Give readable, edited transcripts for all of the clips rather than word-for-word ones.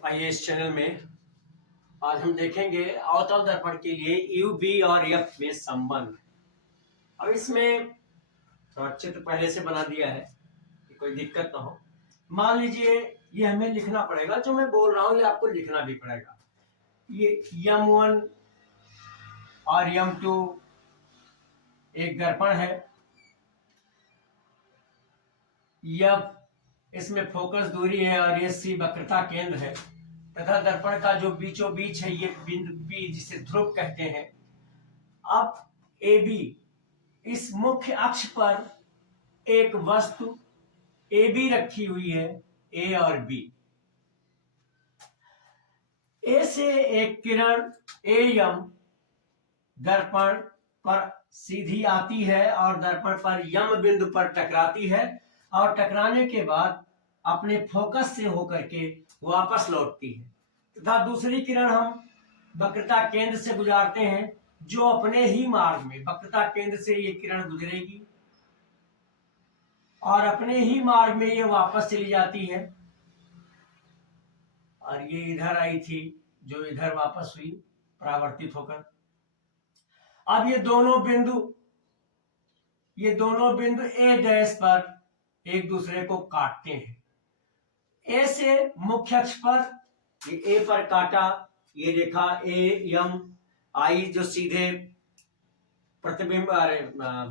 आइए इस चैनल में आज हम देखेंगे अवतल दर्पण के लिए यू बी और एफ में संबंध। अब इसमें थोड़ा चित्र पहले से बना दिया है कि कोई दिक्कत ना हो। मान लीजिए ये हमें लिखना पड़ेगा, जो मैं बोल रहा हूँ ये आपको लिखना भी पड़ेगा। ये M1 और M2 एक दर्पण है। F इसमें फोकस दूरी है और ये C वक्रता केंद्र है तथा दर्पण का जो बीचों बीच है ये बिंदु P जिसे ध्रुव कहते हैं। अब AB इस मुख्य अक्ष पर एक वस्तु AB रखी हुई है, A और B। A से एक किरण AM दर्पण पर सीधी आती है और दर्पण पर यम बिंदु पर टकराती है और टकराने के बाद अपने फोकस से होकर के वापस लौटती है तथा दूसरी किरण हम वक्रता केंद्र से गुजारते हैं, जो अपने ही मार्ग में वक्रता केंद्र से ये किरण गुजरेगी और अपने ही मार्ग में ये वापस चली जाती है और ये इधर आई थी जो इधर वापस हुई परावर्तित होकर। अब ये दोनों बिंदु ए डैश पर एक दूसरे को काटते हैं। ए से मुख्य अक्ष पर ये ए पर काटा, ये रेखा ए एम आई जो सीधे प्रतिबिंब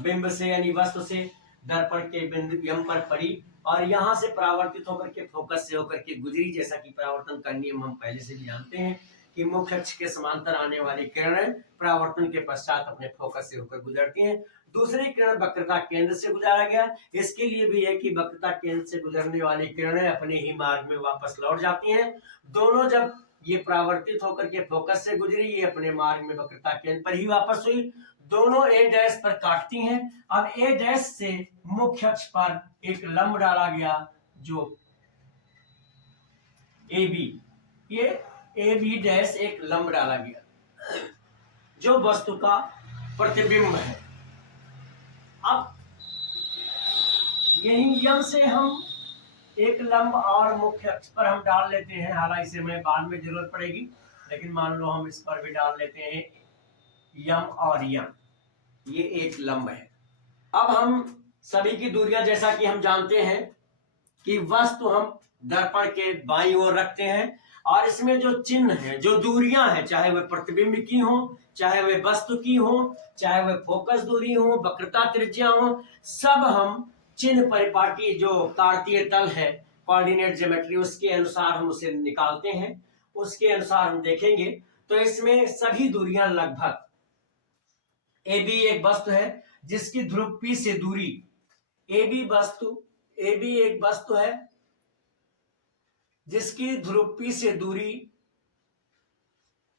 बिंब से यानी वस्तु से दर्पण के बिंदु यम पर पड़ी और यहां से परावर्तित होकर के फोकस से होकर के गुजरी। जैसा कि परावर्तन का नियम हम पहले से भी जानते हैं कि मुख्य अक्ष के समांतर आने वाली किरणें परावर्तन के पश्चात अपने फोकस से होकर गुजरती हैं। दूसरी किरण वक्रता केंद्र से गुजारा गया, इसके लिए भी है कि वक्रता केंद्र से गुजरने वाली किरणें अपने ही मार्ग में वापस लौट जाती हैं। दोनों जब ये परावर्तित होकर के फोकस से गुजरी, ये अपने मार्ग में वक्रता केंद्र पर ही वापस हुई, दोनों ए डैश पर काटती हैं। अब ए डैश से मुख्य अक्ष पर एक लंब डाला गया जो ए बी, ये ए बी डैश एक लंब डाला गया जो वस्तु का प्रतिबिंब है। अब यही यम से हम एक लंब और मुख्य अक्ष पर हम डाल लेते हैं, हालांकि इसे मैं बाद में जरूरत पड़ेगी, लेकिन मान लो हम इस पर भी डाल लेते हैं यम और यम, ये एक लंब है। अब हम सभी की दूरियां जैसा कि हम जानते हैं कि वस्तु हम दर्पण के बाईं ओर रखते हैं और इसमें जो चिन्ह है, जो दूरियां हैं, चाहे वह प्रतिबिंब की हो, चाहे वह वस्तु की हो, चाहे वह फोकस दूरी हो, वक्रता त्रिज्या हो, सब हम चिन्ह परिपाटी जो कार्तीय तल है कोऑर्डिनेट ज्योमेट्री उसके अनुसार हम उसे निकालते हैं। उसके अनुसार हम देखेंगे तो इसमें सभी दूरियां लगभग ए बी एक वस्तु है जिसकी ध्रुव P से दूरी ए बी एक वस्तु है जिसकी ध्रुव P से दूरी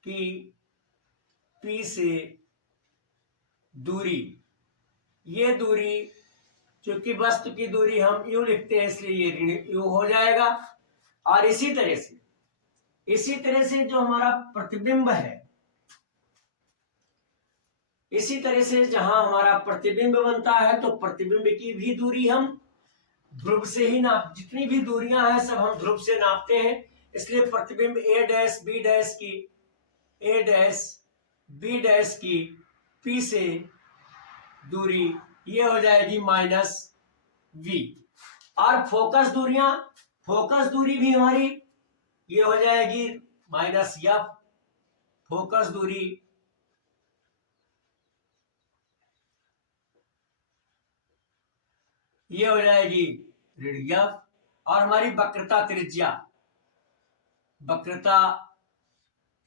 की P से दूरी, ये दूरी चूंकि वस्तु की दूरी हम यू लिखते हैं इसलिए ये ऋण यू हो जाएगा। और इसी तरह से जो हमारा प्रतिबिंब है, इसी तरह से जहां हमारा प्रतिबिंब बनता है तो प्रतिबिंब की भी दूरी हम ध्रुव से ही नाप, जितनी भी दूरियां हैं सब हम ध्रुव से नापते हैं। इसलिए प्रतिबिंब ए डैश बी डैश की P से दूरी ये हो जाएगी -v। और फोकस दूरी भी हमारी ये हो जाएगी -f। फोकस दूरी ये हो जाएगी ऋण f। और हमारी वक्रता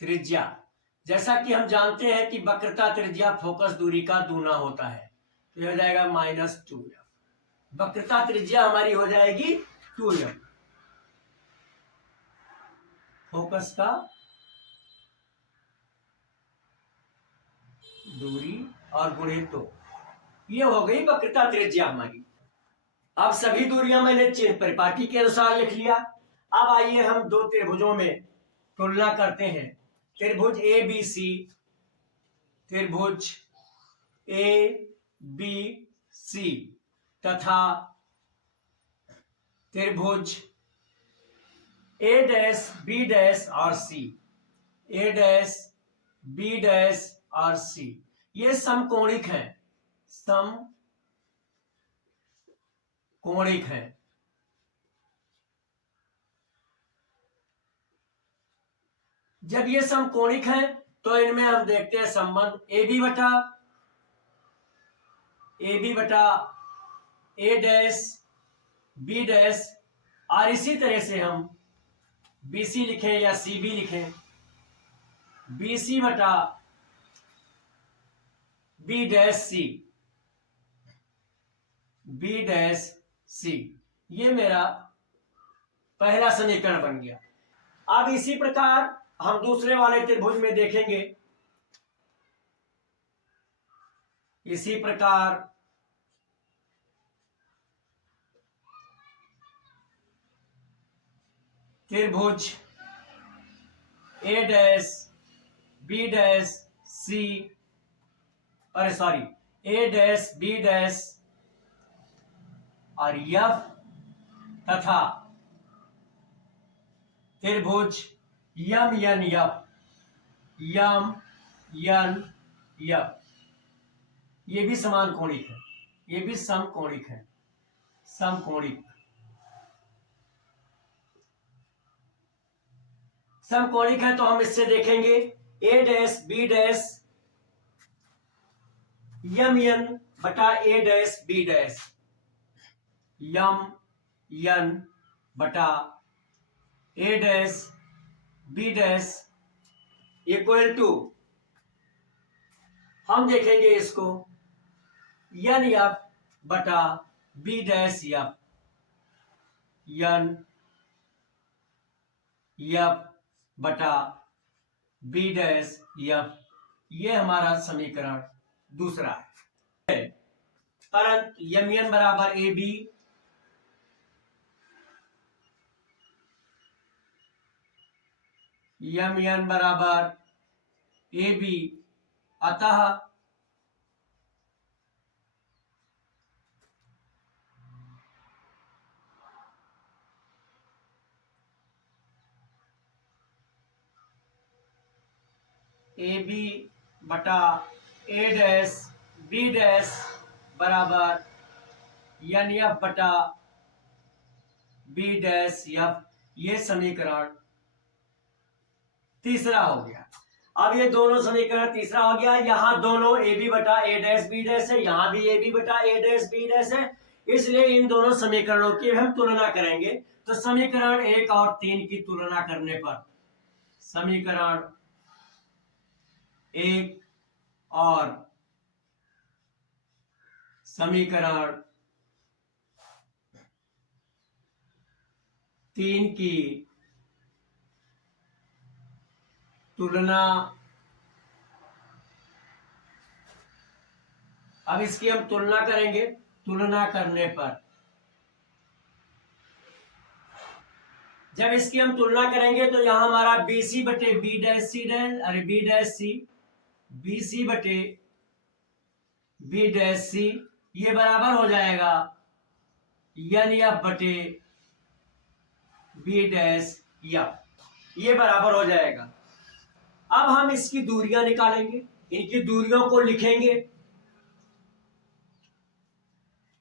त्रिज्या जैसा कि हम जानते हैं कि वक्रता त्रिज्या फोकस दूरी का दूना होता है, तो ये हो जाएगा -2f। वक्रता त्रिज्या हमारी हो जाएगी 2f, फोकस का दूरी और गुणित तो ये हो गई वक्रता त्रिज्या हमारी। अब सभी दूरियां मैंने चिन्ह परिपाटी के अनुसार लिख लिया। अब आइए हम दो त्रिभुजों में तुलना करते हैं। त्रिभुज ABC तथा त्रिभुज ए डैश बी डैश और सी, ए डैश बी डैश और सी ये समकोणिक हैं, समकोणिक हैं। जब ये समकोणिक हैं तो इनमें हम देखते हैं संबंध ए बी बटा ए डैश बी डैश, और इसी तरह से हम बी सी लिखें या सी बी लिखें, बी सी बटा बी डैश सी, बी डैश सी, ये मेरा पहला समीकरण बन गया। अब इसी प्रकार हम दूसरे वाले त्रिभुज में देखेंगे, इसी प्रकार त्रिभुज A dash B dash C, अरे sorry, A dash B dash और एफ तथा त्रिभुज M N F, M N F, ये भी समान कोणिक है, ये भी समकोणिक है, समकोणिक, समकोणिक है। तो हम इससे देखेंगे A dash B dash M N बटा A dash B dash, M N बटा A dash B dash equal to, हम देखेंगे इसको एन एफ बटा B dash F, N F बटा बी डैश एफ, ये हमारा समीकरण दूसरा है। परंतु यम एन बराबर ए बी, यम एन बराबर ए बी, अतः ए बी बटा ए डैश बी डैश बराबर एन एफ बटा बी डैश एफ, ये समीकरण तीसरा हो गया। अब ये दोनों समीकरण तीसरा हो गया, यहां दोनों ए बी बटा ए डैश बी डैश है, यहां भी ए बी बटा ए डैश बी डैश है, इसलिए इन दोनों समीकरणों की हम तुलना करेंगे। तो समीकरण 1 और 3 की तुलना करने पर समीकरण 1 और समीकरण 3 की तुलना, अब इसकी हम तुलना करेंगे। तुलना करने पर जब इसकी हम तुलना करेंगे तो यहां हमारा बी सी बटे बी डैश सी डैश, अरे बी डैश सी, बी सी बटे बी डैश सी, ये बराबर हो जाएगा एन एफ बटे बी डैश एफ, ये बराबर हो जाएगा। अब हम इसकी दूरियां निकालेंगे, इनकी दूरियों को लिखेंगे।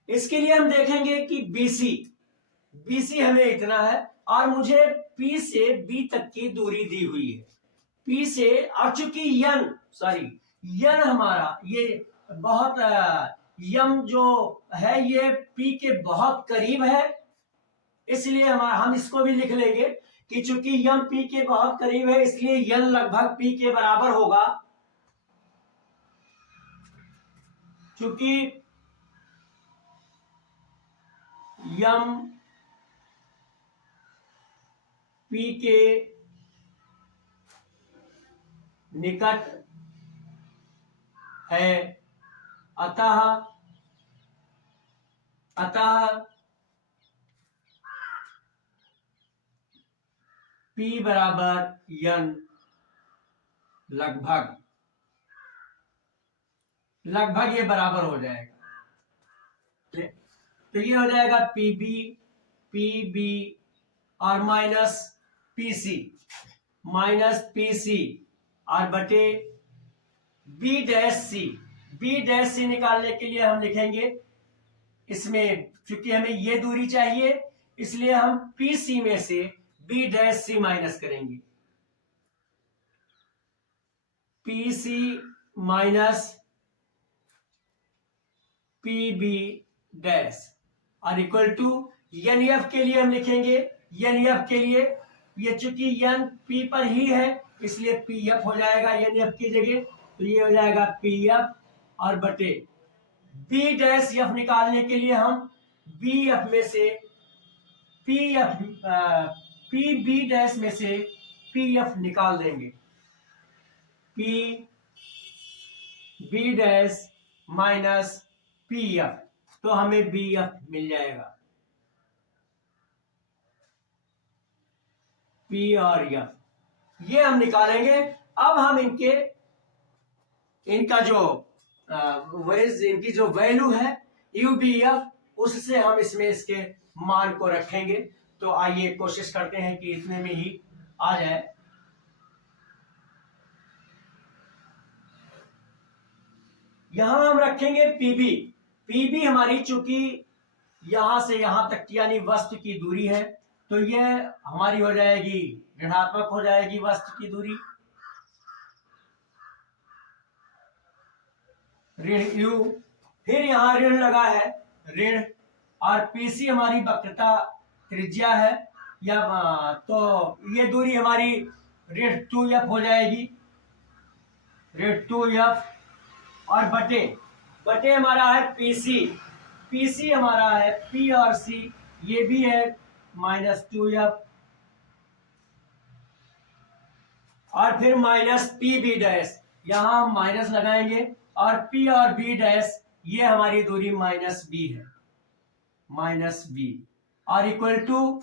इसके लिए हम देखेंगे कि बीसी हमें इतना है और मुझे P से B तक की दूरी दी हुई है, P से, और चूंकि यन हमारा ये बहुत यम जो है ये P के बहुत करीब है, इसलिए हम इसको भी लिख लेंगे कि चूंकि यम P के बहुत करीब है इसलिए यन लगभग P के बराबर होगा। चूंकि यम P के निकट है, अतः P बराबर यन लगभग ये बराबर हो जाएगा। तो ये हो जाएगा पी बी और माइनस PC माइनस PC और बटे B-C। B-C निकालने के लिए हम लिखेंगे इसमें, क्योंकि हमें ये दूरी चाहिए इसलिए हम PC में से B-C माइनस करेंगे। PC माइनस PB- और इक्वल टू NF के लिए हम लिखेंगे, NF के लिए ये चूंकि N P पर ही है इसलिए PF हो जाएगा NF की जगह, तो ये हो जाएगा PF और बटे B-F निकालने के लिए हम BF में से PB- में से PF निकाल देंगे। PB- माइनस PF, तो हमें BF मिल जाएगा। P और F ये हम निकालेंगे। अब हम इनका जो इनकी जो वैल्यू है UBF, उससे हम इसमें इसके मान को रखेंगे। तो आइए कोशिश करते हैं कि इतने में ही आ जाए। यहां हम रखेंगे PB हमारी चूंकि यहां से यहां तक यानी वस्तु की दूरी है, तो यह हमारी हो जाएगी ऋणात्मक हो जाएगी वस्तु की दूरी, ऋण U। फिर यहां ऋण लगा है ऋण, और PC हमारी वक्रता त्रिज्या है या तो ये दूरी हमारी ऋण 2F हो जाएगी, ऋण 2F और बटे हमारा है PC हमारा है P और C, ये भी है -2F और फिर माइनस PB-, यहां हम माइनस लगाएंगे और P और B- ये हमारी दूरी -B है, -B और इक्वल टू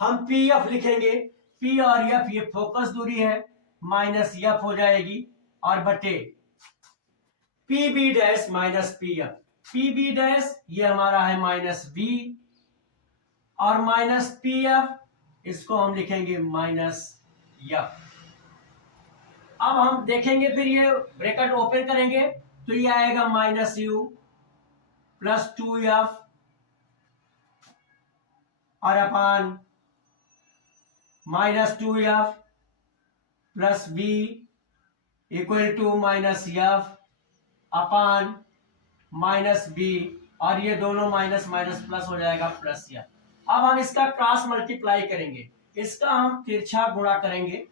हम PF लिखेंगे, P और F ये फोकस दूरी है, -F हो जाएगी और बटे PB- माइनस PF, PB- ये हमारा है -B और माइनस PF इसको हम लिखेंगे -F। अब हम देखेंगे, फिर ये ब्रैकेट ओपन करेंगे तो ये आएगा -U प्लस 2F और upon -2F plus B equal to -F upon -B और ये दोनों माइनस माइनस प्लस हो जाएगा प्लस F। अब हम इसका क्रॉस मल्टीप्लाई करेंगे, इसका हम तिरछा गुणा करेंगे,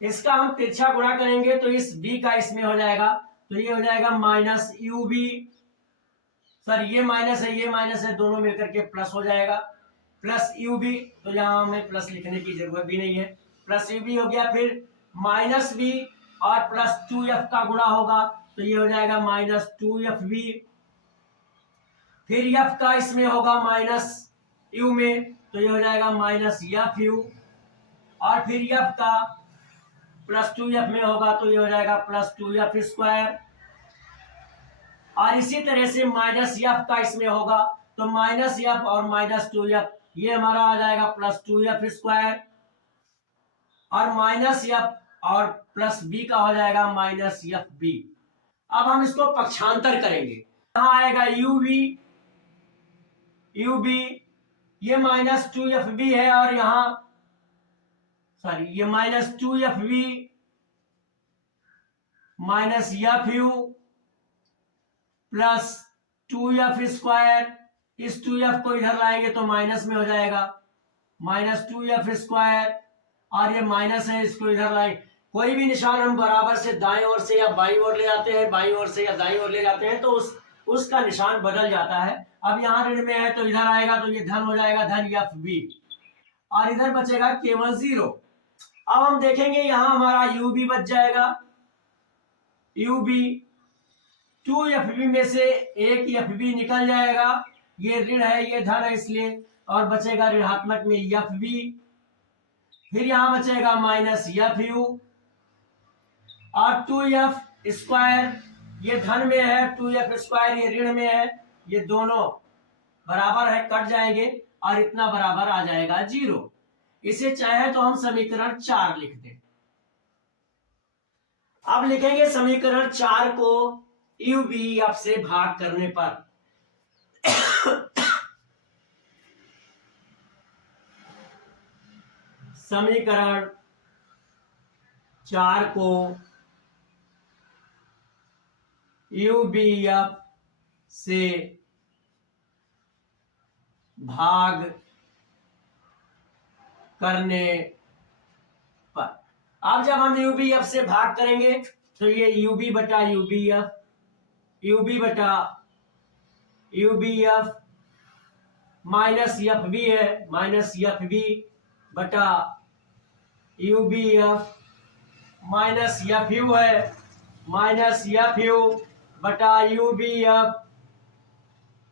इसका हम तिरछा गुणा करेंगे तो इस B का इसमें हो जाएगा, तो ये हो जाएगा -UB, सर ये माइनस है दोनों मिलकर के प्लस हो जाएगा, प्लस UB, तो यहां हमें प्लस लिखने की जरूरत भी नहीं है, प्लस UB हो गया। फिर -B और प्लस 2F का गुणा होगा तो ये हो जाएगा -2FB, फिर F का इसमें होगा -U में तो ये हो जाएगा -FU और फिर F का प्लस 2F में होगा तो ये हो जाएगा +2F², और इसी तरह से -F का इसमें होगा तो -F और -2F ये हमारा आ जाएगा +2F² और -F और प्लस B का हो जाएगा -FB। अब हम इसको पक्षांतर करेंगे, यहां आएगा UB ये -2FB है और यहां सॉरी ये -2FB -FU प्लस 2F², इस 2F को इधर लाएंगे तो माइनस में हो जाएगा -2F² और ये माइनस है, इसको इधर लाएंगे। कोई भी निशान हम बराबर से दाएं ओर से या बाईं ओर ले जाते हैं, बाईं ओर से या दाईं ओर ले जाते हैं तो उसका निशान बदल जाता है। अब यहाँ ऋण में है तो इधर आएगा तो ये धन हो जाएगा, धन FB और इधर बचेगा केवल 0। अब हम देखेंगे यहाँ हमारा UB बच जाएगा, UB 2FB में से एक FB निकल जाएगा, ये ऋण है ये धन है इसलिए, और बचेगा ऋणात्मक में FB, फिर यहां बचेगा -FU और 2F² ये धन में है, 2F² ये ऋण में है, ये दोनों बराबर है कट जाएंगे और इतना बराबर आ जाएगा 0। इसे चाहे तो हम समीकरण 4 लिख दें। अब लिखेंगे समीकरण 4 को यू बी एफ से भाग करने पर समीकरण 4 को यू बी एफ से भाग करने पर, अब जब हम यू बी एफ से भाग करेंगे तो ये यू बी बटा U B F, U B बटा U B F minus F B है, माइनस एफ बी बटा U B F minus F U है, माइनस एफ यू बटा यू बी एफ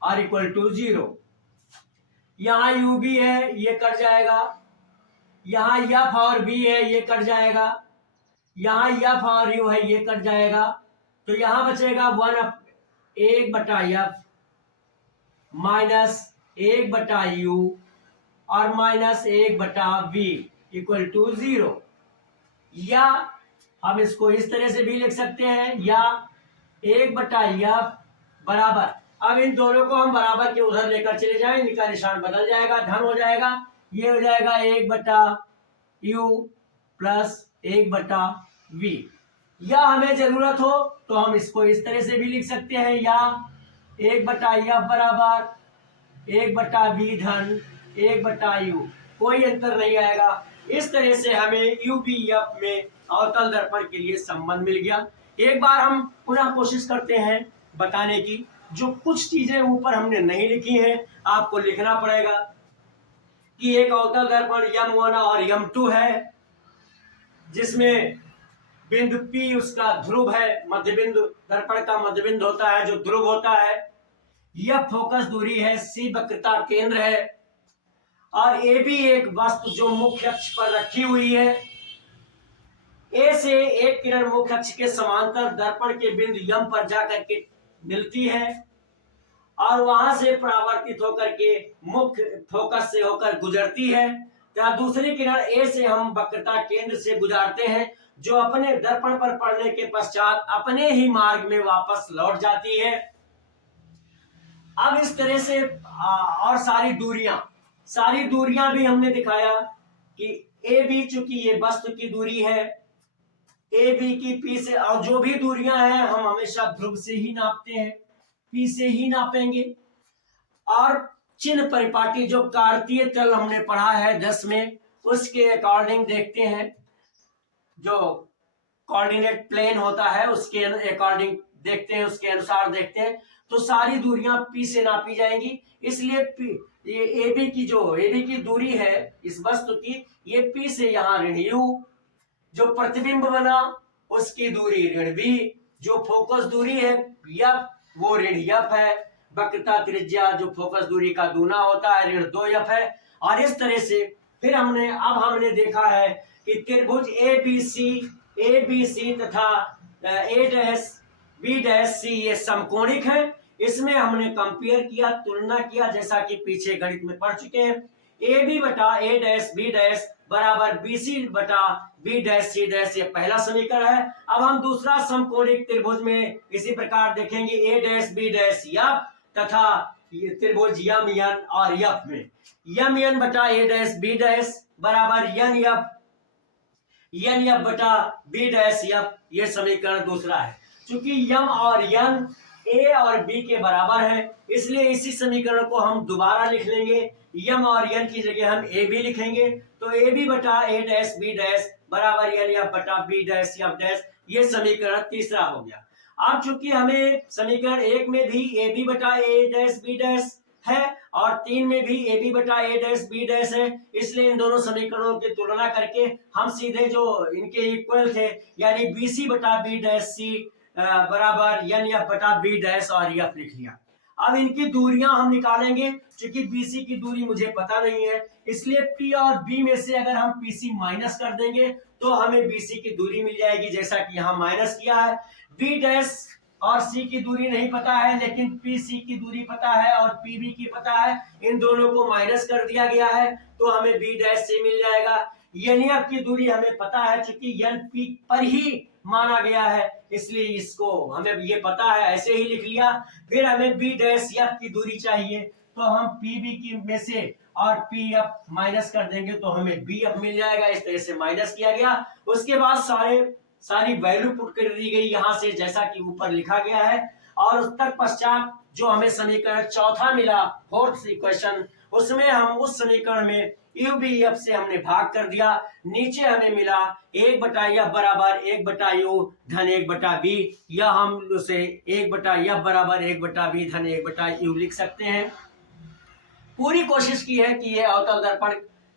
और इक्वल टू 0। यहाँ यू बी है ये कट जाएगा, यहाँ एफ और बी है ये कट जाएगा, यहाँ एफ और यू है ये कट जाएगा, तो यहाँ बचेगा 1 बटा एफ माइनस 1 बटा यू और माइनस 1 बटा वी इक्वल टू 0। या हम इसको इस तरह से भी लिख सकते हैं, या 1 बटा एफ बराबर, अब इन दोनों को हम बराबर के उधर लेकर चले जाएं, इनका निशान बदल जाएगा, धन हो जाएगा, ये हो जाएगा 1 बटा यू प्लस 1 बटा वी। या हमें जरूरत हो तो हम इसको इस तरह से भी लिख सकते हैं, या 1 बटा एफ बराबर 1 बटा वी धन 1 बटा यू, कोई अंतर नहीं आएगा। इस तरह से हमें यू बी एफ में अवतल दर्पण के लिए संबंध मिल गया। एक बार हम पुनः कोशिश करते हैं बताने की, जो कुछ चीजें ऊपर हमने नहीं लिखी हैं आपको लिखना पड़ेगा कि एक अवतल दर्पण M1 और M2 है, जिसमें बिंदु P उसका ध्रुव है, मध्य बिंदु दर्पण का मध्य बिंदु होता है जो ध्रुव होता है, यह फोकस दूरी है, C वक्रता केंद्र है और AB एक वस्तु जो मुख्य अक्ष पर रखी हुई है। A से एक किरण मुख्य अक्ष के समांतर दर्पण के बिंदु M पर जाकर के मिलती है और वहां से परावर्तित होकर के मुख्य फोकस से होकर गुजरती है। तथा दूसरी किरण A से हम वक्रता केंद्र से गुजारते हैं, जो अपने दर्पण पर पड़ने के पश्चात अपने ही मार्ग में वापस लौट जाती है। अब इस तरह से और सारी दूरियां भी हमने दिखाया कि ए बी चूंकि ये वस्तु की दूरी है, ए बी की पी से, और जो भी दूरियां हैं हम हमेशा ध्रुव से ही नापते हैं, पी से ही नापेंगे। और चिन्ह परिपाटी जो कार्तीय तल हमने पढ़ा है 10 में, उसके अकॉर्डिंग देखते हैं, जो कोऑर्डिनेट प्लेन होता है उसके अकॉर्डिंग देखते हैं, उसके अनुसार देखते हैं, तो सारी दूरियां पी से नापी जाएंगी। इसलिए ये AB की दूरी है इस वस्तु की, ये P से यहाँ ऋण U, जो प्रतिबिंब बना उसकी दूरी ऋण V, जो फोकस दूरी है F वो ऋण F है, वक्रता त्रिज्या जो फोकस दूरी का दूना होता है ऋण 2F है। और इस तरह से फिर हमने देखा है कि त्रिभुज ABC तथा ABC ये समकोणिक है। इसमें हमने कंपेयर किया, तुलना किया, जैसा कि पीछे गणित में पढ़ चुके हैं। AB बटा A' B' बराबर BC बटा B' C' ये पहला समीकरण है। अब हम दूसरा समकोणिक त्रिभुज में इसी प्रकार देखेंगे, A' B' F तथा त्रिभुज MN और F में MN बटा A' B' बराबर NF बटा B' ये समीकरण दूसरा है। चूंकि M और N A और B के बराबर है, इसलिए इसी समीकरण को हम दोबारा लिख लेंगे, M और N की जगह हम AB लिखेंगे, तो AB बटा A' B' बराबर NF बटा B' ये समीकरण तीसरा हो गया। अब चूंकि हमें समीकरण 1 में भी AB बटा A' B' है और 3 में भी AB बटा A' B' है, इसलिए इन दोनों समीकरणों की तुलना करके हम सीधे जो इनके इक्वल थे, यानी BC बटा B' बराबर NF बटा B' और F लिख लिया। अब इनकी दूरियां हम निकालेंगे, क्योंकि BC की दूरी मुझे पता नहीं है, इसलिए P और B में से अगर हम PC माइनस कर देंगे तो हमें BC की दूरी मिल जाएगी, जैसा कि यहाँ माइनस किया है। B' और सी की दूरी नहीं पता है, लेकिन पी सी की दूरी पता है और पी बी की पता है। इन दोनों को माइनस कर दिया गया है तो हमें बी डैश से मिल जाएगा। एन एफ की दूरी हमें पता है, क्योंकि एन पी पर ही माना गया है, इसलिए इसको हमें ये पता है, ऐसे ही लिख लिया। फिर हमें बी डैश एफ की दूरी चाहिए, तो हम पी बी की में से और पी एफ माइनस कर देंगे तो हमें बी एफ मिल जाएगा। इस तरह से माइनस किया गया। उसके बाद सारी वैल्यू पुट कर दी गई यहां से, जैसा कि ऊपर लिखा गया है। और उस तक पश्चात जो हमें समीकरण चौथा मिला, फोर्थ इक्वेशन, उसमें हम उस समीकरण में यू बी एफ से हमने भाग कर दिया। नीचे हमें मिला 1/f बराबर 1/u धन 1/v, या हम उसे 1/f बराबर 1/v धन 1/u लिख सकते हैं। पूरी कोशिश की है कि ये अवतल दर्पण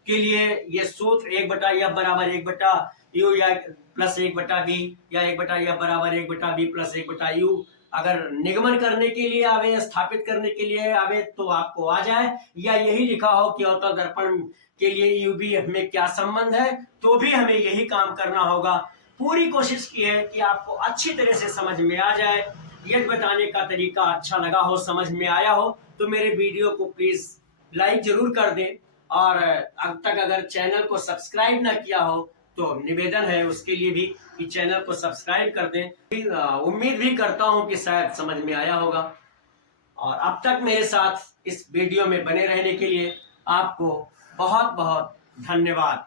के लिए ये सूत्र 1/f बराबर 1/u या प्लस 1/v या 1/f बराबर 1/v प्लस 1/u अगर निगमन करने के लिए आवे, स्थापित करने के लिए आवे तो आपको आ जाए, या यही लिखा हो कि अवतल दर्पण के लिए यूबीएफ में क्या संबंध है, तो भी हमें यही काम करना होगा। पूरी कोशिश की है कि आपको अच्छी तरह से समझ में आ जाए। ये बताने का तरीका अच्छा लगा हो, समझ में आया हो, तो मेरे वीडियो को प्लीज लाइक जरूर कर दें। और अब तक अगर चैनल को सब्सक्राइब ना किया हो तो निवेदन है उसके लिए भी कि चैनल को सब्सक्राइब कर दें। उम्मीद भी करता हूं कि शायद समझ में आया होगा। और अब तक मेरे साथ इस वीडियो में बने रहने के लिए आपको बहुत बहुत धन्यवाद।